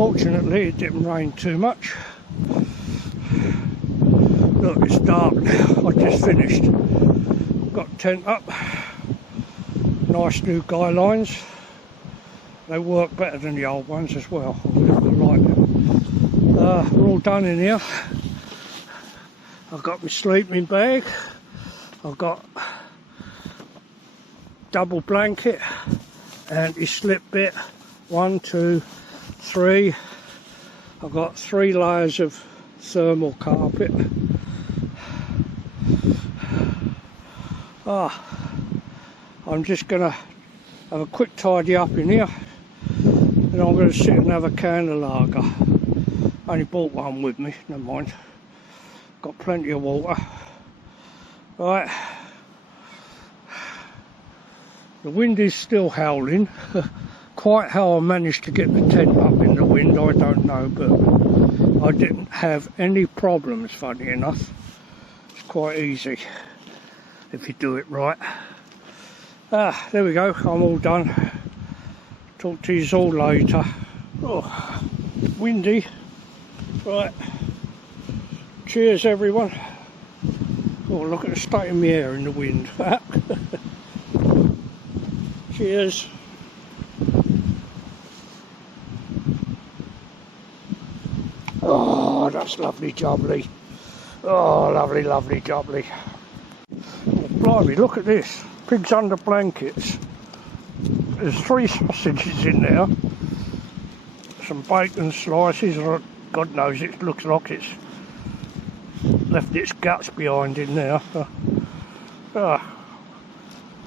Fortunately it didn't rain too much. Look, it's dark now. I just finished. Got tent up. Nice new guy lines. They work better than the old ones as well. I like them. We're all done in here. I've got my sleeping bag. I've got double blanket, anti-slip bit, 1, 2, 3. I've got 3 layers of thermal carpet. I'm just gonna have a quick tidy up in here, and I'm gonna sit and have a can of lager. Only bought one with me, never mind. Got plenty of water. Right. The wind is still howling. Quite how I managed to get the tent up in the wind, I don't know, but I didn't have any problems, funny enough. It's quite easy if you do it right. There we go, I'm all done. Talk to you all later. Oh, windy. Right. Cheers, everyone. Oh, look at the state of my hair in the wind. Cheers. Oh, that's lovely jubbly. Oh, lovely, lovely jubbly. Oh, blimey, look at this. Pigs under blankets. There's 3 sausages in there. Some bacon slices. God knows, it looks like it's left its guts behind in there. I'll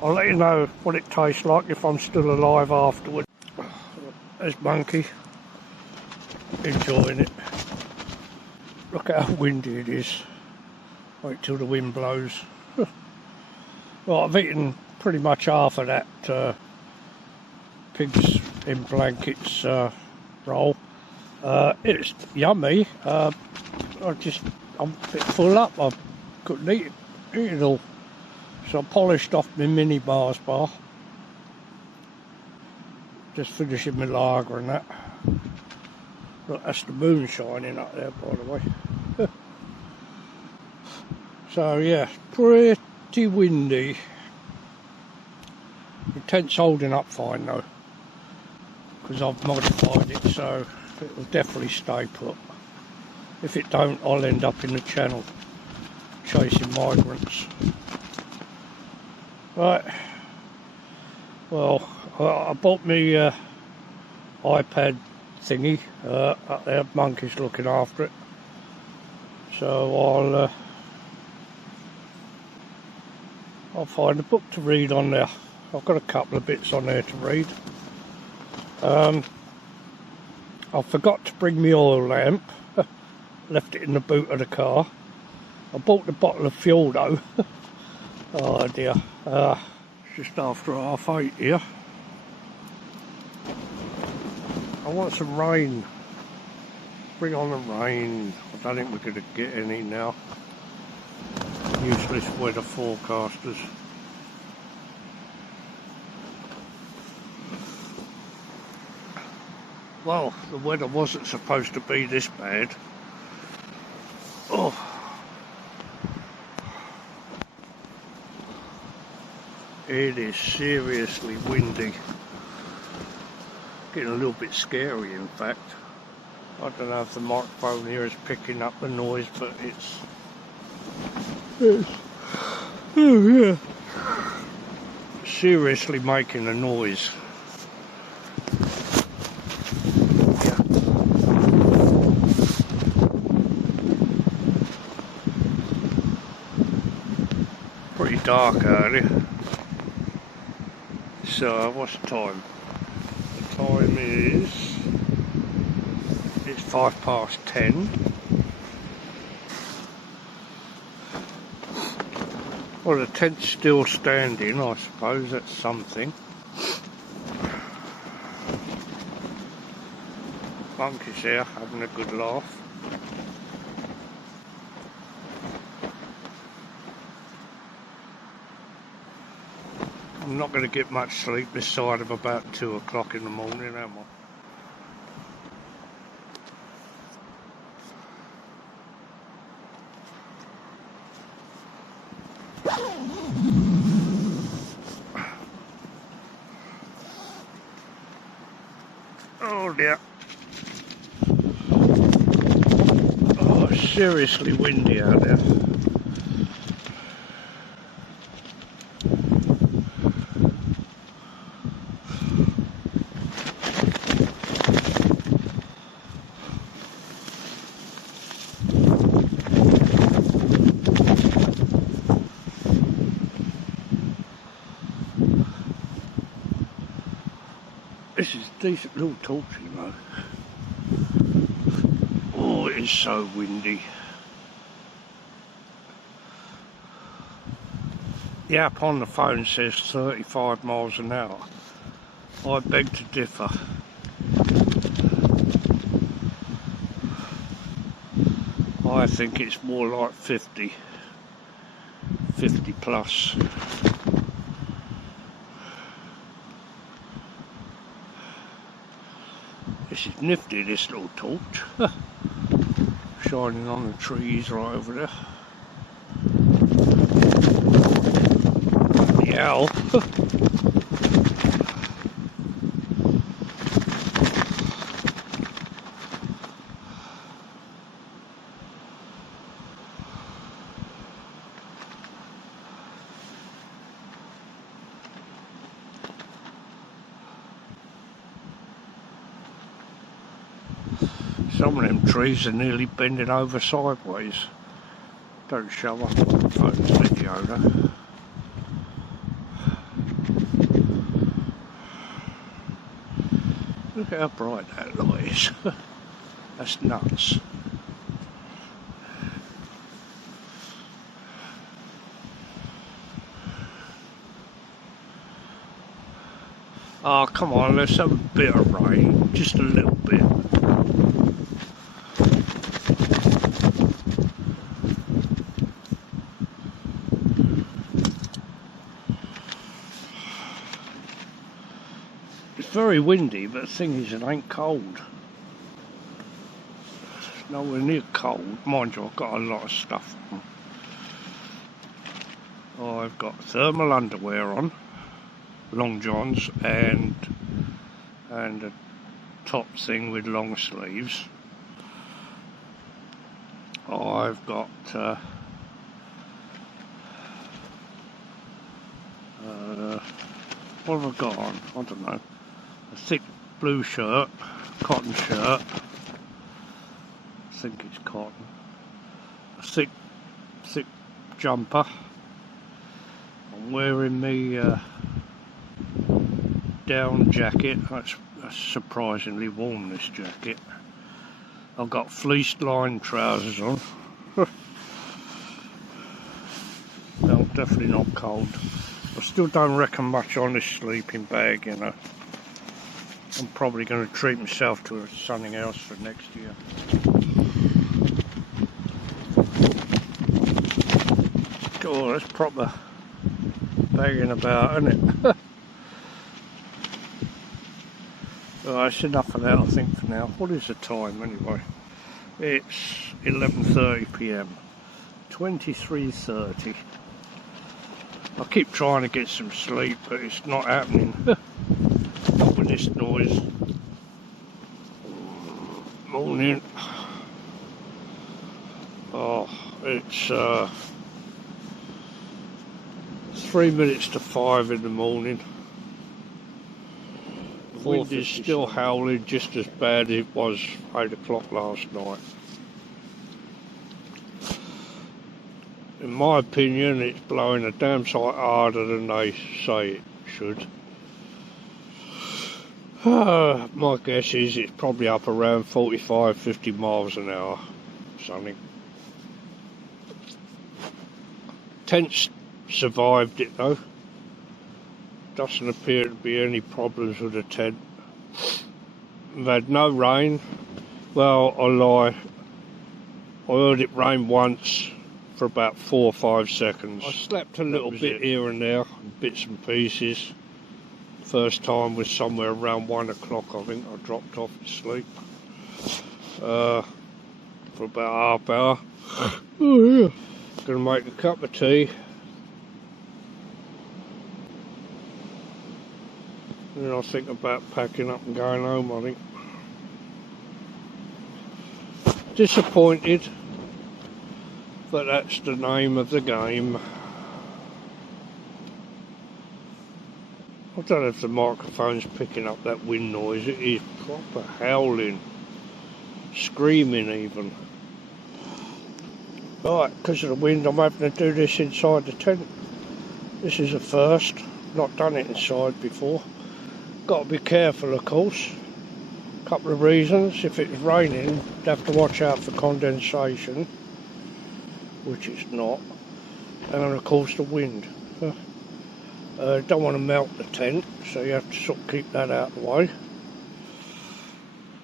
let you know what it tastes like if I'm still alive afterwards. There's Monkey, enjoying it. Look how windy it is. Wait till the wind blows. Well, I've eaten pretty much half of that pigs in blankets roll. It's yummy. I'm a bit full up. I couldn't eat it all. So I polished off my mini Mars bar. Just finishing my lager and that. Look, that's the moon shining up there, by the way. So yeah, pretty windy. The tent's holding up fine though, because I've modified it so it will definitely stay put. If it don't, I'll end up in the channel chasing migrants. Right, well, I bought me iPad thingy up there. Monkey's looking after it, so I'll find a book to read on there. I've got a couple of bits on there to read. I forgot to bring my oil lamp. Left it in the boot of the car. I bought the bottle of fuel though. Oh dear. It's just after 8:30 here. I want some rain. Bring on the rain. I don't think we're going to get any now. Useless weather forecasters. Well, the weather wasn't supposed to be this bad. Oh. It is seriously windy. Getting a little bit scary, in fact. I don't know if the microphone here is picking up the noise, but it's oh yeah, seriously making a noise. Yeah. Pretty dark early. So what's the time? The time is, it's 10:05. Well, the tent's still standing, I suppose that's something. Monkey's here having a good laugh. I'm not going to get much sleep this side of about 2 o'clock in the morning, am Oh dear. Oh, seriously windy out there. This is a decent little torch, you know. Oh, it is so windy. The app on the phone says 35 miles an hour. I beg to differ. I think it's more like 50 plus. This is nifty, this little torch. Shining on the trees right over there. The owl. Some of them trees are nearly bending over sideways. Don't show up on the phone's video though. Look how bright that light is. That's nuts. Oh, come on, let's have a bit of rain. Just a little bit. It's very windy, but the thing is, it ain't cold. It's nowhere near cold. Mind you, I've got a lot of stuff on. I've got thermal underwear on, long johns, and a top thing with long sleeves. I've got what have I got on? I don't know. A thick blue shirt, cotton shirt. I think it's cotton. A thick jumper. I'm wearing me down jacket. That's surprisingly warm, this jacket. I've got fleece lined trousers on. No, definitely not cold. I still don't reckon much on this sleeping bag, you know. I'm probably going to treat myself to something else for next year. Oh, that's proper bagging about, isn't it? Well, that's enough of that, I think, for now. What is the time, anyway? It's 11:30 p.m. 23:30. I keep trying to get some sleep, but it's not happening. Not with this noise. Morning. Oh, it's 3 minutes to 5 in the morning. The wind is still howling just as bad as it was 8 o'clock last night. In my opinion, it's blowing a damn sight harder than they say it should. My guess is it's probably up around 45-50 miles an hour, something. Tents survived it though. Doesn't appear to be any problems with the tent. We've had no rain. Well, I lie. I heard it rain once for about 4 or 5 seconds. I slept a little bit here and there, bits and pieces. First time was somewhere around 1 o'clock, I think. I dropped off to sleep for about half hour. Oh yeah. Gonna make a cup of tea. And then I'll think about packing up and going home, I think. Disappointed, but that's the name of the game. I don't know if the microphone's picking up that wind noise. It is proper howling, screaming even. Right, because of the wind I'm having to do this inside the tent. This is a first, not done it inside before. Got to be careful of course. Couple of reasons. If it's raining, you have to watch out for condensation, which it's not, and of course the wind. Don't want to melt the tent, so you have to sort of keep that out of the way.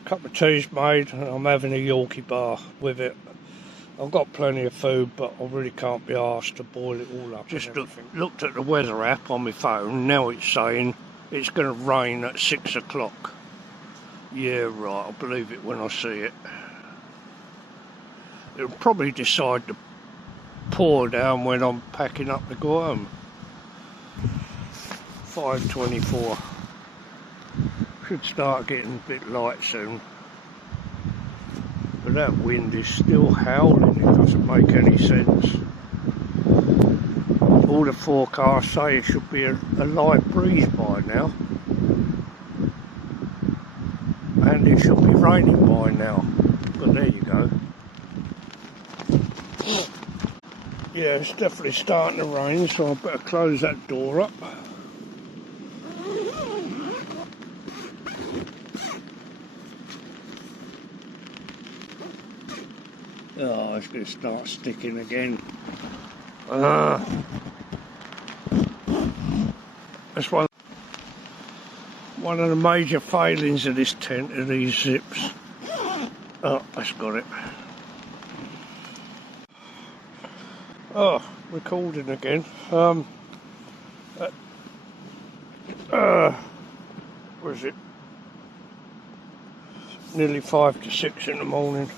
Cup of tea's made, and I'm having a Yorkie bar with it. I've got plenty of food, but I really can't be arsed to boil it all up. Just looked at the weather app on my phone. Now it's saying it's going to rain at 6 o'clock. Yeah, right, I'll believe it when I see it. It'll probably decide to pour down when I'm packing up to go home. 5:24. Should start getting a bit light soon. But that wind is still howling, it doesn't make any sense. All the forecasts say it should be a light breeze by now. And it should be raining by now. But there you go. Yeah, it's definitely starting to rain, so I better close that door up. Oh, it's going to start sticking again. That's one of the major failings of this tent are these zips. Oh, that's got it. Oh, recording again. What is it? Nearly 5 to 6 in the morning.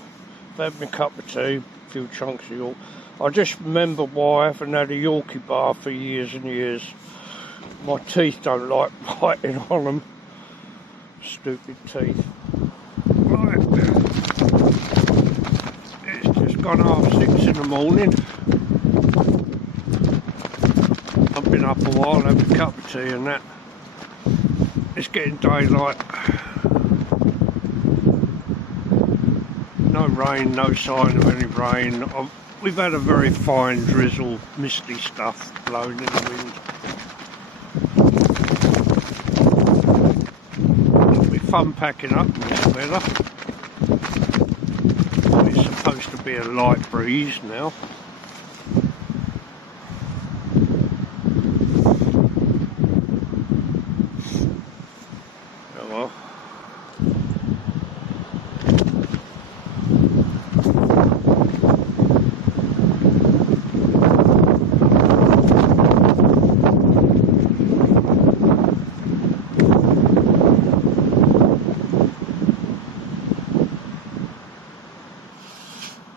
I've had my cup of tea, a few chunks of York. I just remember why I haven't had a Yorkie bar for years and years. My teeth don't like biting on them. Stupid teeth. Right. It's just gone 6:30 in the morning. I've been up a while, having a cup of tea and that. It's getting daylight. No rain, no sign of any rain. We've had a very fine drizzle, misty stuff blowing in the wind. It'll be fun packing up in this weather. It's supposed to be a light breeze now. Oh well.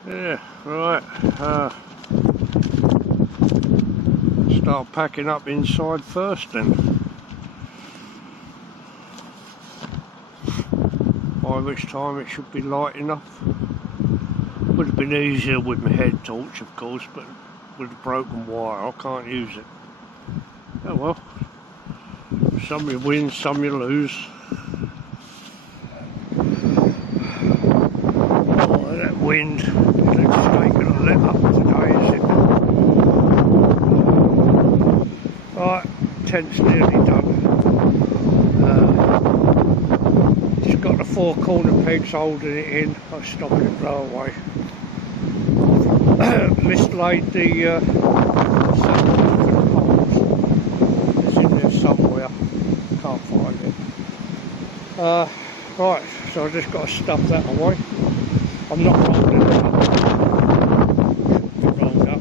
Yeah, right. Start packing up inside first then. By which time it should be light enough. Would have been easier with my head torch, of course, but with a broken wire I can't use it. Oh well. Some you win, some you lose. Oh, that wind. Looks like it's going to let up today, is it? Right, tent's nearly done. It's got the 4 corner pegs holding it in. I'll stop it and blow away. Mislaid the poles. It's in there somewhere. Can't find it. Right, so I just got to stuff that away. I'm not rolling it up. Should be rolled up.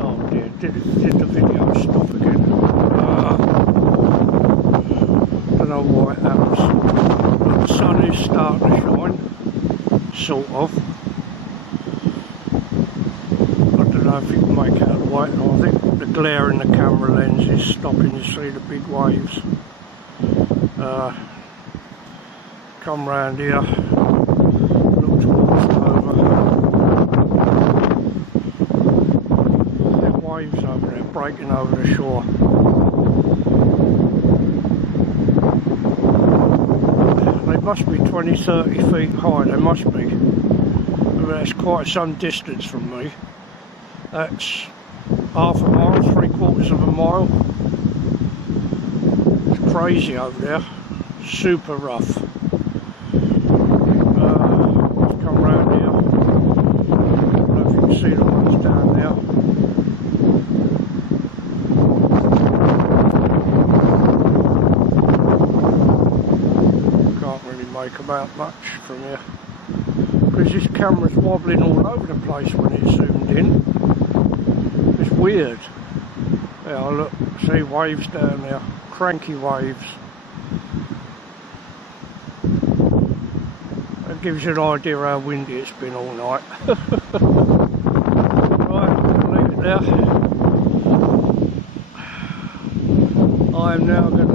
Oh dear, did the video stop again? Don't know why it happens. The sun is starting to shine, sort of. I don't know if you can make out the white. I think the glare in the camera lens is stopping you see the big waves. Come round here, look towards Dover. There are waves over there breaking over the shore. They must be 20-30 feet high, they must be. That's quite some distance from me. That's half a mile, 3/4 of a mile. It's crazy over there, super rough. Let's come round here. I don't know if you can see the ones down there. Can't really make them out much from here, because this camera's wobbling all over the place when it's zoomed in. It's weird. Yeah, look, see waves down there, cranky waves. That gives you an idea how windy it's been all night. Right, I'll leave it there. I am now going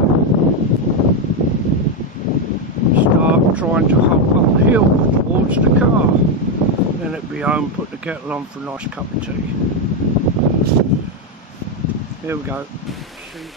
to start trying to hop uphill towards the car. Then it'll be home, put the kettle on for a nice cup of tea. Here we go. See.